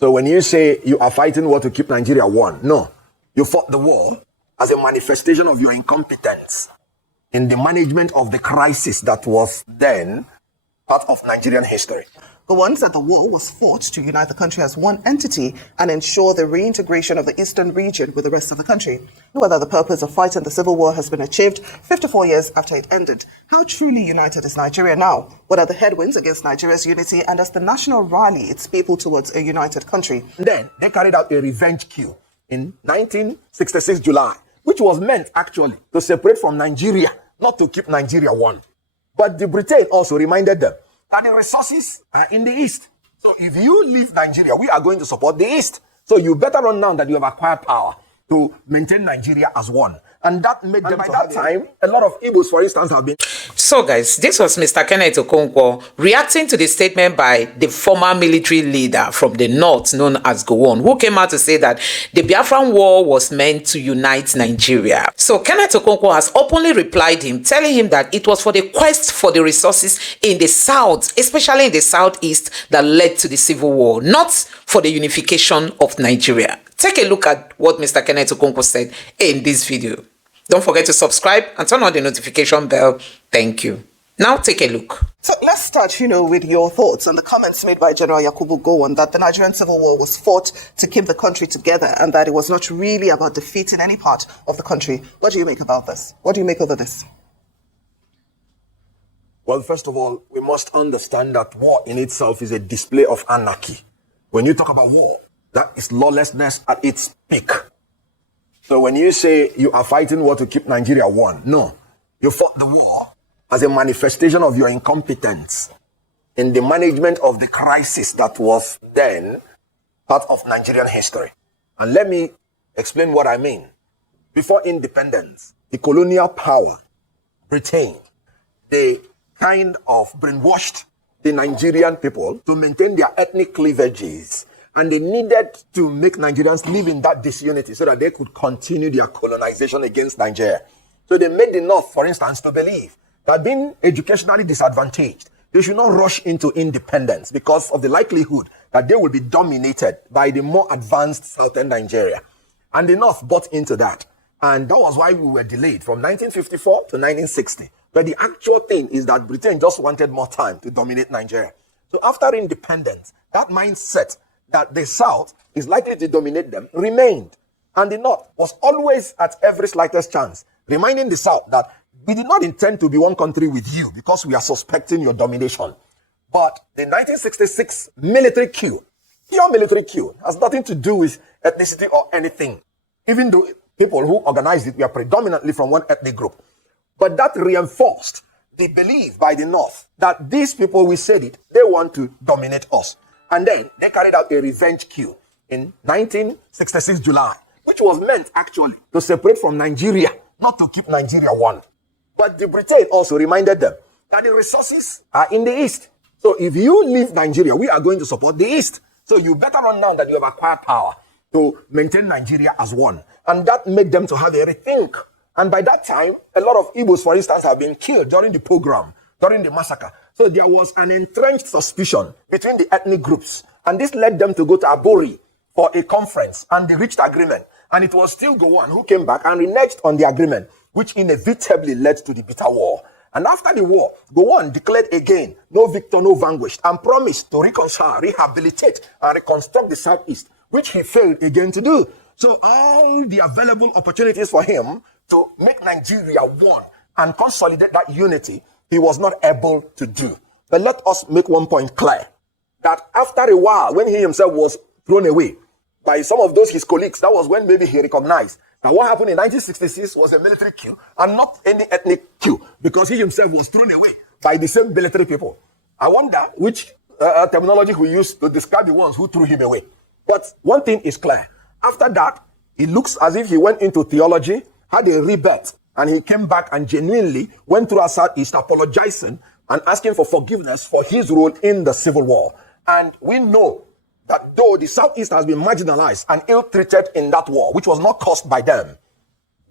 So when you say you are fighting war to keep Nigeria one, no. You fought the war as a manifestation of your incompetence in the management of the crisis that was then part of Nigerian history. Gowon said the war was fought to unite the country as one entity and ensure the reintegration of the eastern region with the rest of the country. Whether the purpose of fighting the civil war has been achieved 54 years after it ended. How truly united is Nigeria now? What are the headwinds against Nigeria's unity, and does the national rally its people towards a united country? Then they carried out a revenge coup in 1966 July, which was meant actually to separate from Nigeria, not to keep Nigeria one. But the Britain also reminded them that the resources are in the East. So if you leave Nigeria, we are going to support the East. So you better run now that you have acquired power to maintain Nigeria as one. And that made them, by that time, a lot of Igbos, for instance, have been... So guys, this was Mr. Kenneth Okonkwo reacting to the statement by the former military leader from the north known as Gowon, who came out to say that the Biafran war was meant to unite Nigeria. So Kenneth Okonkwo has openly replied him, telling him that it was for the quest for the resources in the south, especially in the southeast, that led to the civil war, not for the unification of Nigeria. Take a look at what Mr. Kenneth Okonkwo said in this video. Don't forget to subscribe and turn on the notification bell. Thank you. Now take a look. So let's start, with your thoughts on the comments made by General Yakubu Gowon that the Nigerian Civil War was fought to keep the country together and that it was not really about defeating any part of the country. What do you make about this? What do you make of this? Well, first of all, we must understand that war in itself is a display of anarchy. When you talk about war, that is lawlessness at its peak. So when you say you are fighting war to keep Nigeria one, no. You fought the war as a manifestation of your incompetence in the management of the crisis that was then part of Nigerian history. And let me explain what I mean. Before independence, the colonial power, Britain, they kind of brainwashed the Nigerian people to maintain their ethnic cleavages. And they needed to make Nigerians live in that disunity so that they could continue their colonization against Nigeria. So they made the North, for instance, to believe that being educationally disadvantaged, they should not rush into independence because of the likelihood that they will be dominated by the more advanced southern Nigeria. And the North bought into that. And that was why we were delayed from 1954 to 1960. But the actual thing is that Britain just wanted more time to dominate Nigeria. So after independence, that mindset that the South is likely to dominate them remained. And the North was always at every slightest chance reminding the South that we did not intend to be one country with you because we are suspecting your domination. But the 1966 military coup, pure military coup, has nothing to do with ethnicity or anything. Even though people who organized it were predominantly from one ethnic group. But that reinforced the belief by the North that these people, we said it, they want to dominate us. And then they carried out a revenge coup in 1966 July, which was meant actually to separate from Nigeria, not to keep Nigeria one. But the Britain also reminded them that the resources are in the East. So if you leave Nigeria, we are going to support the East. So you better run now that you have acquired power to maintain Nigeria as one. And that made them to have a rethink. And by that time, a lot of Igbos, for instance, have been killed during the pogrom, during the massacre. So there was an entrenched suspicion between the ethnic groups. And this led them to go to Abori for a conference. And they reached agreement. And it was still Gowon who came back and reneged on the agreement, which inevitably led to the bitter war. And after the war, Gowon declared again, no victor, no vanquished, and promised to reconcile, rehabilitate, and reconstruct the Southeast, which he failed again to do. So all the available opportunities for him to make Nigeria one and consolidate that unity, he was not able to do. But let us make one point clear, that after a while, when he himself was thrown away by some of those his colleagues, that was when maybe he recognized that what happened in 1966 was a military coup and not any ethnic coup, because he himself was thrown away by the same military people. I wonder which terminology we use to describe the ones who threw him away. But one thing is clear. After that, it looks as if he went into theology, had a rebirth, and he came back and genuinely went through our Southeast apologizing and asking for forgiveness for his role in the Civil War. And we know that though the Southeast has been marginalized and ill-treated in that war, which was not caused by them,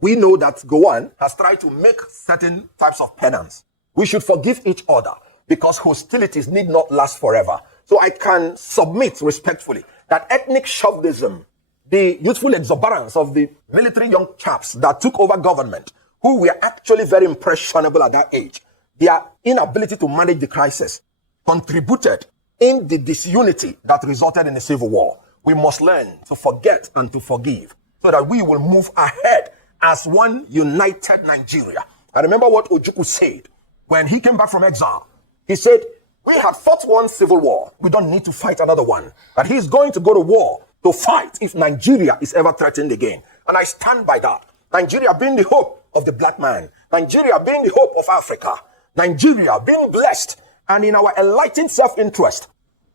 we know that Gowon has tried to make certain types of penance. We should forgive each other because hostilities need not last forever. So I can submit respectfully that ethnic chauvinism, the youthful exuberance of the military young chaps that took over government, who were actually very impressionable at that age, their inability to manage the crisis contributed in the disunity that resulted in a civil war. We must learn to forget and to forgive so that we will move ahead as one united Nigeria. I remember what Ojukwu said when he came back from exile. He said, we had fought one civil war. We don't need to fight another one. But he's going to go to war to fight if Nigeria is ever threatened again. And I stand by that. Nigeria being the hope of the black man. Nigeria being the hope of Africa. Nigeria being blessed. And in our enlightened self-interest,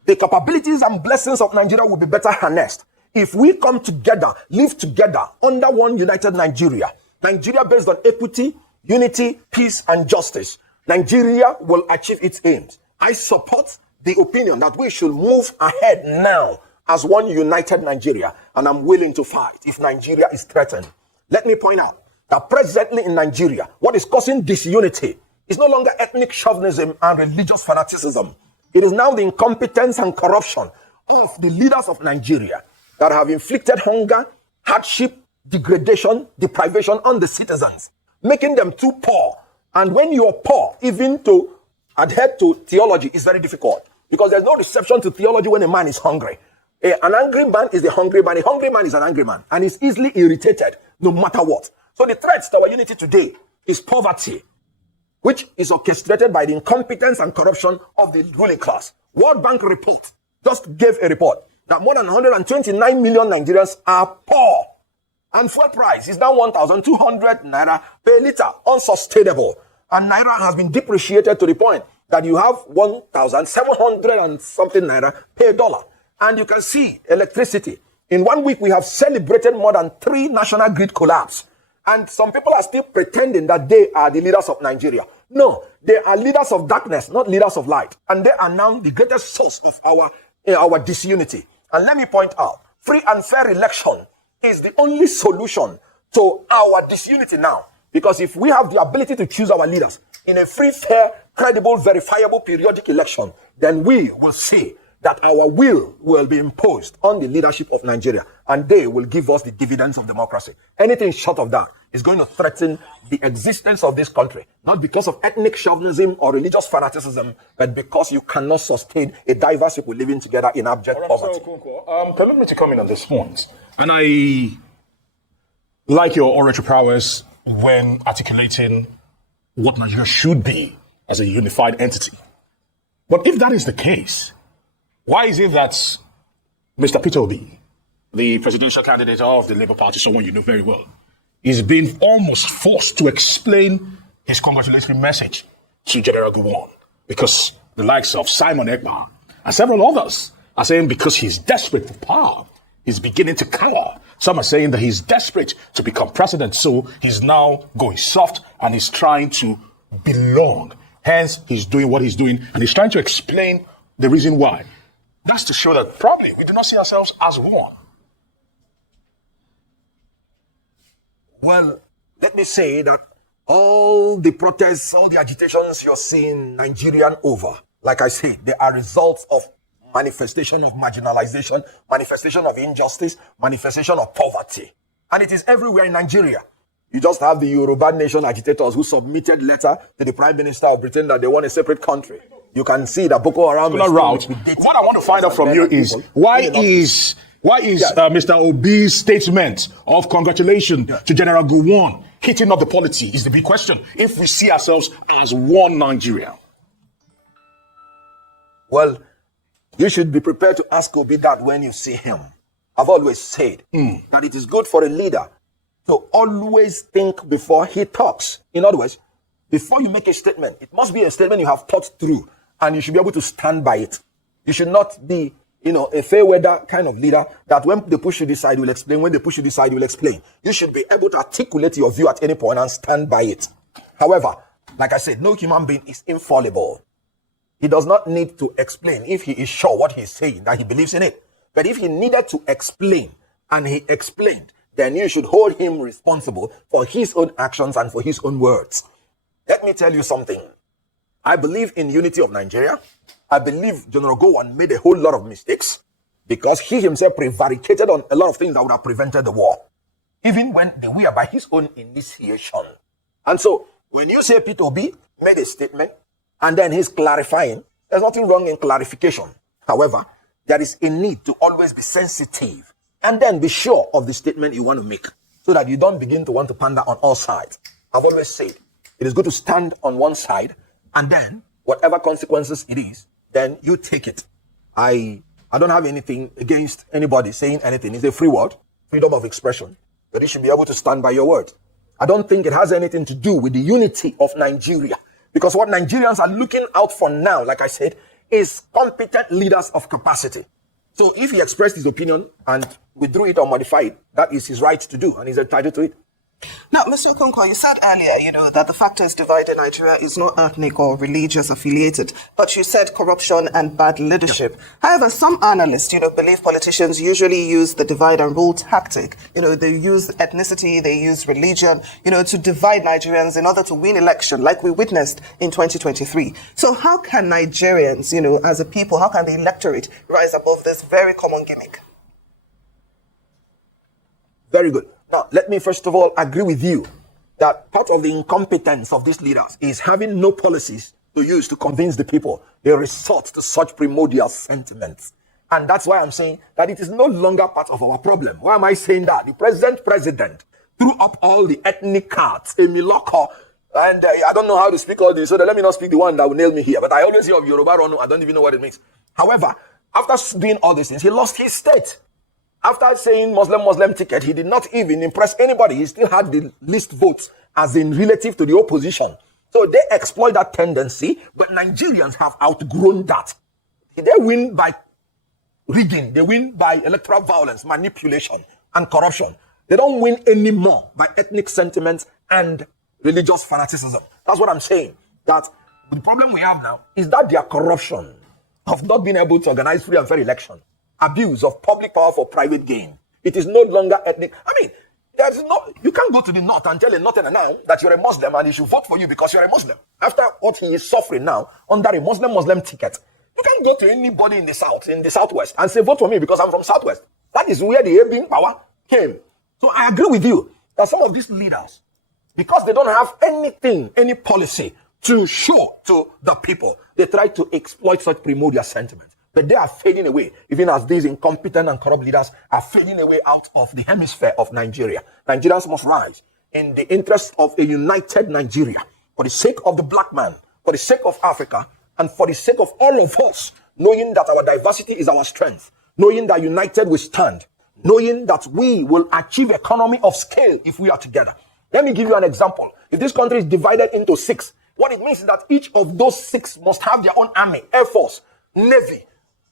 the capabilities and blessings of Nigeria will be better harnessed if we come together, live together under one united Nigeria. Nigeria based on equity, unity, peace, and justice. Nigeria will achieve its aims. I support the opinion that we should move ahead now as one united Nigeria, and I'm willing to fight if Nigeria is threatened. Let me point out that presently in Nigeria, what is causing disunity is no longer ethnic chauvinism and religious fanaticism. It is now the incompetence and corruption of the leaders of Nigeria that have inflicted hunger, hardship, degradation, deprivation on the citizens, making them too poor. And when you are poor, even to adhere to theology is very difficult because there's no reception to theology when a man is hungry. An angry man is a hungry man. A hungry man is an angry man and is easily irritated no matter what. So the threat to our unity today is poverty, which is orchestrated by the incompetence and corruption of the ruling class. World Bank report just gave a report that more than 129 million Nigerians are poor. And fuel price is now 1,200 naira per liter, unsustainable. And naira has been depreciated to the point that you have 1,700 and something naira per dollar. And you can see electricity. In 1 week, we have celebrated more than 3 national grid collapse. And some people are still pretending that they are the leaders of Nigeria. No, they are leaders of darkness, not leaders of light. And they are now the greatest source of our disunity. And let me point out, free and fair election is the only solution to our disunity now. Because if we have the ability to choose our leaders in a free, fair, credible, verifiable periodic election, then we will see that our will be imposed on the leadership of Nigeria, and they will give us the dividends of democracy. Anything short of that is going to threaten the existence of this country, not because of ethnic chauvinism or religious fanaticism, but because you cannot sustain a diverse people living together in abject poverty. Permit me to come in on this point. And I like your oratory prowess when articulating what Nigeria should be as a unified entity. But if that is the case, why is it that Mr. Peter Obi, the presidential candidate of the Labour Party, someone you know very well, is being almost forced to explain his congratulatory message to General Gowon? Because the likes of Simon Ekpa and several others are saying because he's desperate for power, he's beginning to cower. Some are saying that he's desperate to become president, so he's now going soft and he's trying to belong. Hence, he's doing what he's doing and he's trying to explain the reason why. That's to show that probably we do not see ourselves as one. Well, let me say that all the protests, all the agitations you're seeing Nigerian over, like I said, they are results of manifestation of marginalization, manifestation of injustice, manifestation of poverty. And it is everywhere in Nigeria. You just have the Yoruba nation agitators who submitted letter to the Prime Minister of Britain that they want a separate country. You can see that Boko Haram is what I want to find out from you is why is Mr. Obi's statement of congratulations to General Gowon hitting up the polity is the big question. If we see ourselves as one Nigeria. Well, you should be prepared to ask Obi that when you see him. I've always said that it is good for a leader to always think before he talks. In other words, before you make a statement, it must be a statement you have thought through, and you should be able to stand by it. You should not be, a fair weather kind of leader that when they push you this side, you will explain. When they push you this side, you will explain. You should be able to articulate your view at any point and stand by it. However, like I said, no human being is infallible. He does not need to explain if he is sure what he's saying, that he believes in it. But if he needed to explain and he explained, then you should hold him responsible for his own actions and for his own words. Let me tell you something. I believe in unity of Nigeria. I believe General Gowon made a whole lot of mistakes because he himself prevaricated on a lot of things that would have prevented the war, even when they were by his own initiation. And so, when you say Peter Obi made a statement and then he's clarifying, there's nothing wrong in clarification. However, there is a need to always be sensitive and then be sure of the statement you want to make so that you don't begin to want to pander on all sides. I've always said it is good to stand on one side and then whatever consequences it is, then you take it. I don't have anything against anybody saying anything. It's a free word, freedom of expression. But you should be able to stand by your word. I don't think it has anything to do with the unity of Nigeria. Because what Nigerians are looking out for now, like I said, is competent leaders of capacity. So if he expressed his opinion and withdrew it or modified it, that is his right to do, and he's entitled to it. Now, Mr. Okonkwo, you said earlier, that the factors dividing Nigeria is not ethnic or religious affiliated, but you said corruption and bad leadership. However, some analysts, believe politicians usually use the divide and rule tactic. They use ethnicity, they use religion, to divide Nigerians in order to win election, like we witnessed in 2023. So how can Nigerians, as a people, how can the electorate rise above this very common gimmick? Very good. Now, let me first of all agree with you that part of the incompetence of these leaders is having no policies to use to convince the people. They resort to such primordial sentiments. And that's why I'm saying that it is no longer part of our problem. Why am I saying that? The president threw up all the ethnic cards, Emiloko, and I don't know how to speak all this, so let me not speak the one that will nail me here. But I always hear of Yoruba Ronu, I don't even know what it means. However, after doing all these things, he lost his state. After saying Muslim ticket, he did not even impress anybody. He still had the least votes as in relative to the opposition. So they exploit that tendency, but Nigerians have outgrown that. They win by rigging. They win by electoral violence, manipulation, and corruption. They don't win anymore by ethnic sentiments and religious fanaticism. That's what I'm saying. That the problem we have now is that their corruption of not being able to organize free and fair election, abuse of public power for private gain. It is no longer ethnic. I mean, you can't go to the north and tell a northerner now that you're a Muslim and he should vote for you because you're a Muslim. After what he is suffering now under a Muslim ticket, you can't go to anybody in the south, in the southwest, and say vote for me because I'm from southwest. That is where the Abing power came. So I agree with you that some of these leaders, because they don't have anything, any policy to show to the people, they try to exploit such primordial sentiments. But they are fading away, even as these incompetent and corrupt leaders are fading away out of the hemisphere of Nigeria. Nigerians must rise in the interest of a united Nigeria, for the sake of the black man, for the sake of Africa, and for the sake of all of us, knowing that our diversity is our strength, knowing that united we stand, knowing that we will achieve economy of scale if we are together. Let me give you an example. If this country is divided into 6, what it means is that each of those 6 must have their own army, air force, navy,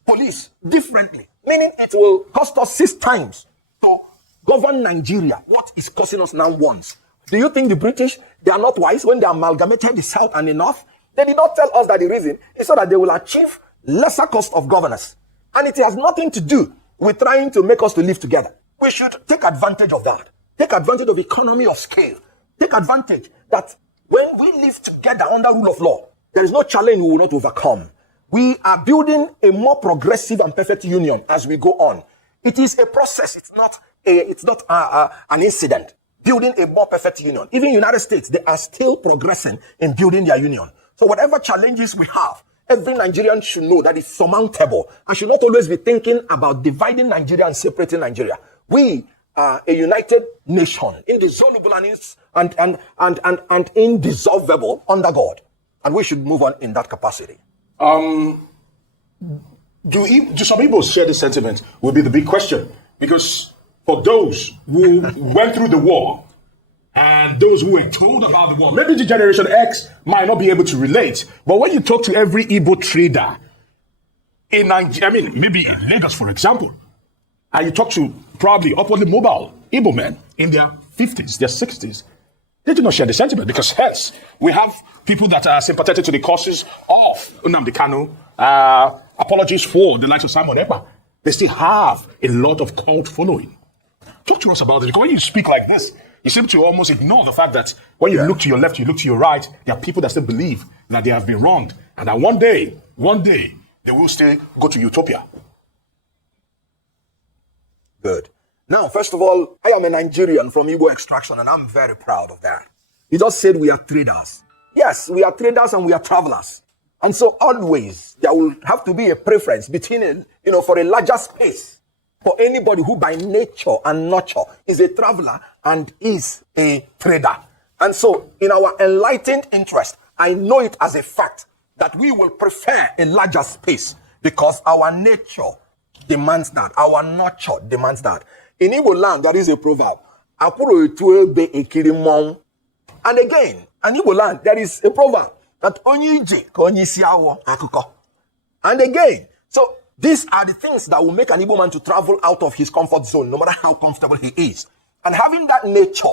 police differently, meaning it will cost us 6 times to govern Nigeria what is costing us now once. Do you think the British, they are not wise when they amalgamated the south and the north? They did not tell us that the reason is so that they will achieve lesser cost of governance, and it has nothing to do with trying to make us to live together. We should take advantage of that. Take advantage of economy of scale. Take advantage that when we live together under rule of law, there is no challenge we will not overcome. We are building a more progressive and perfect union as we go on. It is a process. It's not an incident. Building a more perfect union. Even in the United States, they are still progressing in building their union. So whatever challenges we have, every Nigerian should know that it's surmountable and should not always be thinking about dividing Nigeria and separating Nigeria. We are a united nation, indissoluble and indissolvable under God. And we should move on in that capacity. Do some people share this sentiment will be the big question, because for those who went through the war and those who were told about the war, maybe the Generation X might not be able to relate, but when you talk to every Igbo trader in Nigeria, maybe in Lagos, for example, and you talk to probably upwardly mobile Igbo men in their 50s, their 60s, they do not share the sentiment, because hence we have people that are sympathetic to the causes of Nnamdi Kanu, apologies for the likes of Simon Ekpa. They still have a lot of cult following. Talk to us about this, because when you speak like this, you seem to almost ignore the fact that when you look to your left, you look to your right, there are people that still believe that they have been wronged, and that one day, they will still go to utopia. Good. Now, first of all, I am a Nigerian from Igbo extraction, and I'm very proud of that. He just said we are traders. Yes, we are traders and we are travelers. And so always there will have to be a preference between, for a larger space for anybody who by nature and nurture is a traveler and is a trader. And so in our enlightened interest, I know it as a fact that we will prefer a larger space because our nature demands that. Our nurture demands that. In Igbo land, there is a proverb. And again, in Igbo land, there is a proverb that and again, so these are the things that will make an Igbo man to travel out of his comfort zone, no matter how comfortable he is. And having that nature,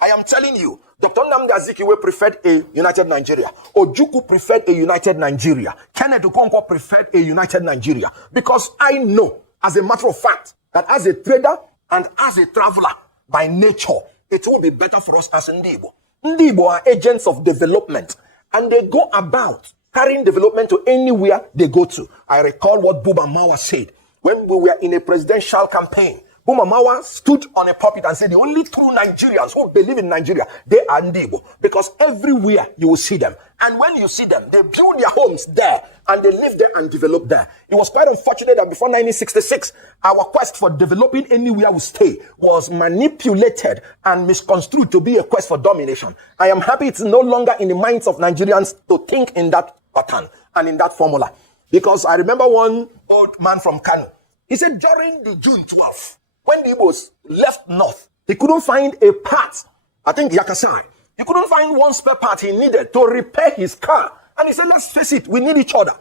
I am telling you, Dr. Nnamdi Azikiwe preferred a united Nigeria. Ojukwu preferred a united Nigeria. Kenneth Okonkwo preferred a united Nigeria. Because I know, as a matter of fact, that as a trader and as a traveler by nature, it will be better for us as Igbo. Igbo are agents of development, and they go about carrying development to anywhere they go to. I recall what Buma Mawa said when we were in a presidential campaign. Buma Mawa stood on a pulpit and said the only true Nigerians who believe in Nigeria, they are Igbo, because everywhere you will see them. And when you see them, they build their homes there and they live there and develop there. It was quite unfortunate that before 1966, our quest for developing anywhere we stay was manipulated and misconstrued to be a quest for domination. I am happy it's no longer in the minds of Nigerians to think in that pattern and in that formula. Because I remember one old man from Kano. He said during the June 12th, when the Igbos left north, he couldn't find a part, I think Yakasai, he couldn't find one spare part he needed to repair his car. And he said, let's face it, we need each other.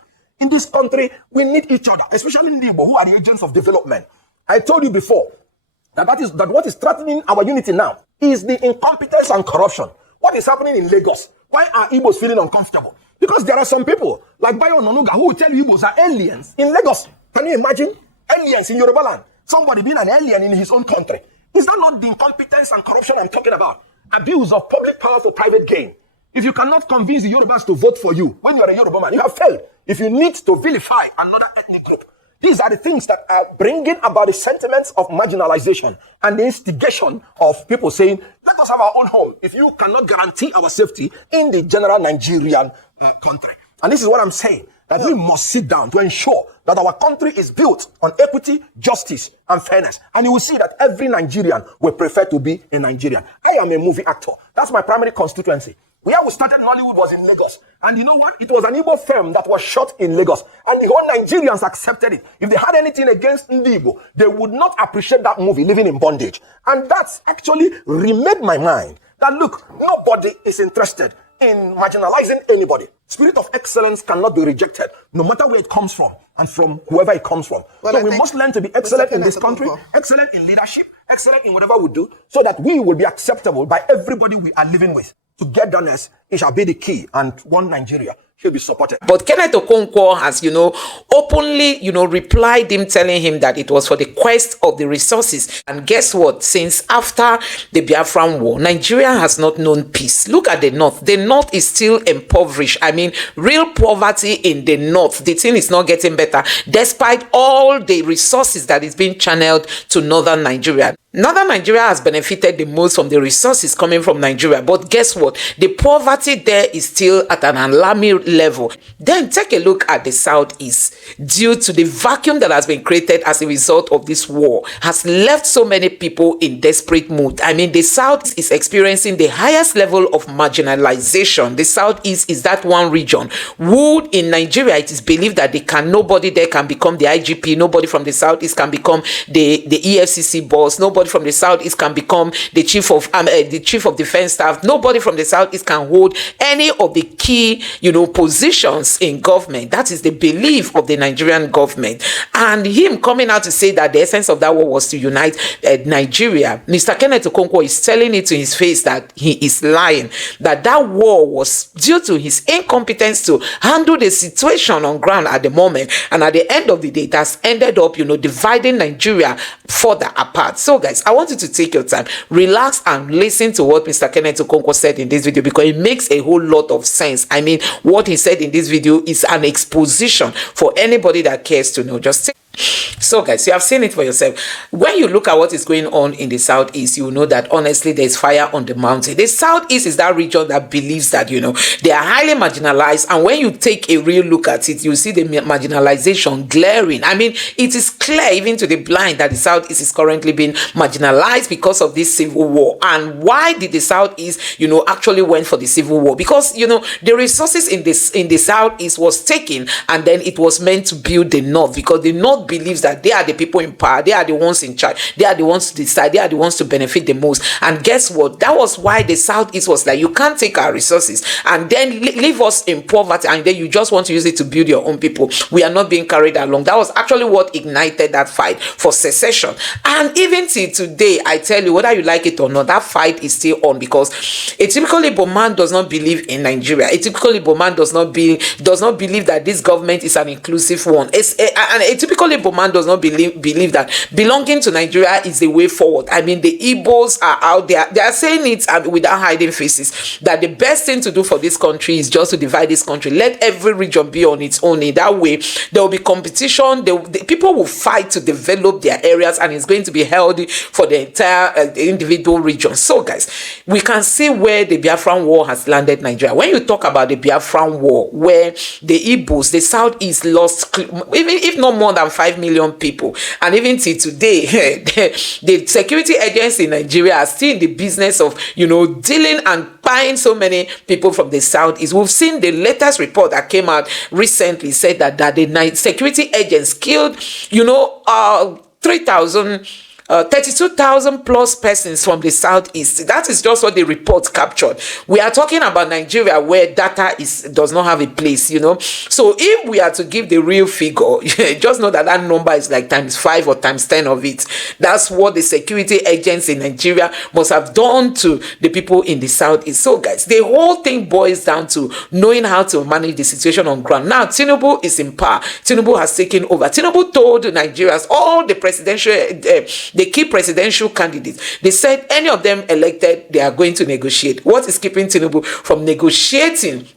In this country, we need each other, especially in the Igbo, who are the agents of development. I told you before that what is threatening our unity now is the incompetence and corruption. What is happening in Lagos? Why are Igbos feeling uncomfortable? Because there are some people like Bayo Nonuga who will tell you Igbos are aliens in Lagos. Can you imagine? Aliens in Yoruba land. Somebody being an alien in his own country. Is that not the incompetence and corruption I'm talking about? Abuse of public power for private gain. If you cannot convince the Yorubas to vote for you when you are a Yoruba man, you have failed. If you need to vilify another ethnic group, these are the things that are bringing about the sentiments of marginalization and the instigation of people saying, let us have our own home if you cannot guarantee our safety in the general Nigerian country. And this is what I'm saying, that we must sit down to ensure that our country is built on equity, justice, and fairness. And you will see that every Nigerian will prefer to be a Nigerian. I am a movie actor. That's my primary constituency. Where we started Nollywood was in Lagos. And you know what? It was an Igbo film that was shot in Lagos. And the whole Nigerians accepted it. If they had anything against Igbo, they would not appreciate that movie, Living in Bondage. And that's actually remade my mind that, look, nobody is interested in marginalizing anybody. Spirit of excellence cannot be rejected, no matter where it comes from and from whoever it comes from. Well, so we must learn to be excellent in this country, excellent in leadership, excellent in whatever we do, so that we will be acceptable by everybody we are living with. Togetherness, it shall be the key, and one Nigeria should be supported. But Kenneth Okonkwo has, openly, replied him, telling him that it was for the quest of the resources. And guess what? Since after the Biafran War, Nigeria has not known peace. Look at the North. The North is still impoverished. I mean, real poverty in the North. The thing is not getting better, despite all the resources that is being channeled to Northern Nigeria. Northern Nigeria has benefited the most from the resources coming from Nigeria. But guess what? The poverty there is still at an alarming level. Then take a look at the Southeast. Due to the vacuum that has been created as a result of this war, has left so many people in desperate mood. I mean, the South is experiencing the highest level of marginalization. The Southeast is that one region who in Nigeria, it is believed that nobody there can become the IGP. Nobody from the Southeast can become the EFCC boss. Nobody from the Southeast can become the chief of defense staff. Nobody from the Southeast can hold any of the key, positions in government. That is the belief of the Nigerian government. And him coming out to say that the essence of that war was to unite Nigeria, Mr. Kenneth Okonkwo is telling it to his face that he is lying, that war was due to his incompetence to handle the situation on ground at the moment. And at the end of the day, it has ended up, dividing Nigeria further apart. So guys, I want you to take your time, relax, and listen to what Mr. Kenneth Okonkwo said in this video, because it makes a whole lot of sense. I mean, what he he said in this video is an exposition for anybody that cares to know. Just take. So guys, you have seen it for yourself. When you look at what is going on in the southeast, you will know that honestly there's fire on the mountain. The southeast is that region that believes that, you know, they are highly marginalized, and when you take a real look at it, you see the marginalization glaring. I mean, it is clear even to the blind that the southeast is currently being marginalized because of this civil war. And why did the southeast, you know, actually went for the civil war? Because, you know, the resources in the southeast was taken, and then it was meant to build the north, because the north believes that they are the people in power, they are the ones in charge, they are the ones to decide, they are the ones to benefit the most. And guess what? That was why the southeast was like, you can't take our resources and then leave us in poverty, and then you just want to use it to build your own people. We are not being carried along. That was actually what ignited that fight for secession. And even till today, I tell you, whether you like it or not, that fight is still on, because a typical Igbo man does not believe in Nigeria. A typical Igbo man does not believe that this government is an inclusive one. And a typical Igbo man does not believe that belonging to Nigeria is the way forward. I mean, the Igbos are out there. They are saying it without hiding faces, that the best thing to do for this country is just to divide this country. Let every region be on its own. In that way, there will be competition. The people will fight to develop their areas, and it's going to be healthy for the entire individual region. So, guys, we can see where the Biafran War has landed Nigeria. When you talk about the Biafran War, where the Igbos, the southeast, lost even if not more than 5 million people, and even till today, the security agents in Nigeria are still in the business of, you know, dealing and buying so many people from the southeast. We've seen the latest report that came out recently said that the security agents killed, you know, 32,000 plus persons from the southeast. That is just what the report captured. We are talking about Nigeria, where data does not have a place, you know. So if we are to give the real figure, just know that that number is like times 5 or times 10 of it. That's what the security agents in Nigeria must have done to the people in the southeast. So guys, the whole thing boils down to knowing how to manage the situation on ground. Now Tinubu is in power. Tinubu has taken over. Tinubu told Nigerians, all the presidential the key presidential candidates, they said any of them elected, they are going to negotiate. What is keeping Tinubu from negotiating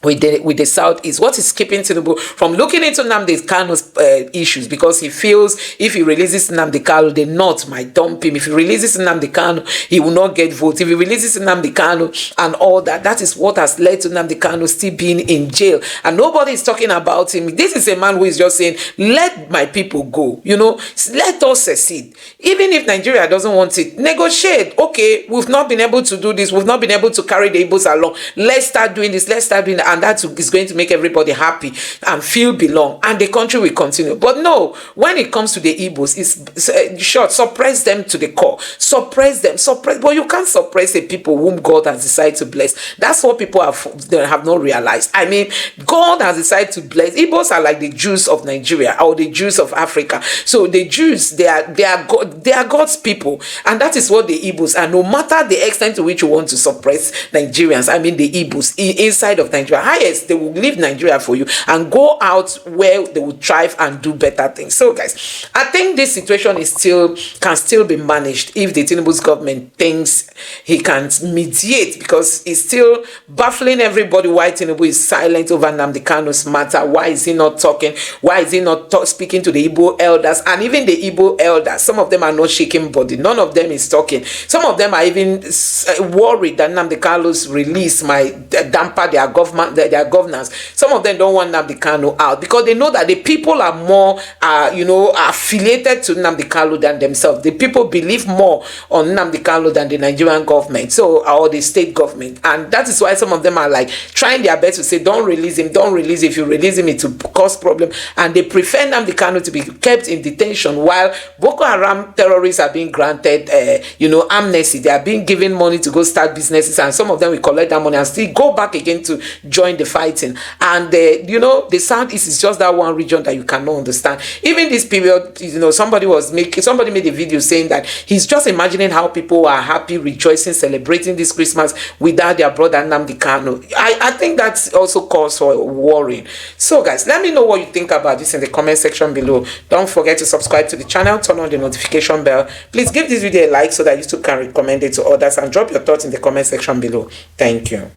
with the southeast? What is keeping Tinubu from looking into Nnamdi Kanu's issues? Because he feels if he releases Nnamdi Kanu, the North might dump him. If he releases Nnamdi Kanu, he will not get votes. If he releases Nnamdi Kanu and all that, that is what has led to Nnamdi Kanu still being in jail, and nobody is talking about him. This is a man who is just saying, let my people go, you know, let us succeed. Even if Nigeria doesn't want it, negotiate. Okay, we've not been able to do this, we've not been able to carry the Igbos along, let's start doing this, let's start doing that, and that is going to make everybody happy and feel belong, and the country will continue. But no, when it comes to the Igbos, it's short, suppress them to the core, suppress them, but you can't suppress the people whom God has decided to bless. That's what people have not realized. I mean, God has decided to bless. Igbos are like the Jews of Nigeria or the Jews of Africa. So the Jews, they are God's people, and that is what the Igbos are. No matter the extent to which you want to suppress Nigerians, I mean the Igbos inside of Nigeria, highest they will leave Nigeria for you and go out where they will thrive and do better things. So guys, I think this situation can still be managed if the Tinubu's government thinks he can mediate, because it's still baffling everybody why Tinubu is silent over Nnamdi Kanu's matter. Why is he not talking? Why is he not speaking to the Igbo elders? And even the Igbo elders, some of them are not shaking body. None of them is talking. Some of them are even worried that Nnamdi Kanu's release might damper their governance. Some of them don't want Nnamdi Kanu out because they know that the people are more affiliated to Nnamdi Kanu than themselves. The people believe more on Nnamdi Kanu than the Nigerian government, or the state government. And that is why some of them are like trying their best to say, don't release him. If you release him, it will cause problem. And they prefer Nnamdi Kanu to be kept in detention while Boko Haram terrorists are being granted amnesty. They are being given money to go start businesses, and some of them will collect that money and still go back again to join the fighting. And the Southeast is just that one region that you cannot understand. Even this period, somebody made a video saying that he's just imagining how people are happy, rejoicing, celebrating this Christmas without their brother Nnamdi Kanu. I think that's also cause for worrying. So guys, let me know what you think about this in the comment section below. Don't forget to subscribe to the channel, turn on the notification bell. Please give this video a like so that YouTube can recommend it to others, and drop your thoughts in the comment section below. Thank you.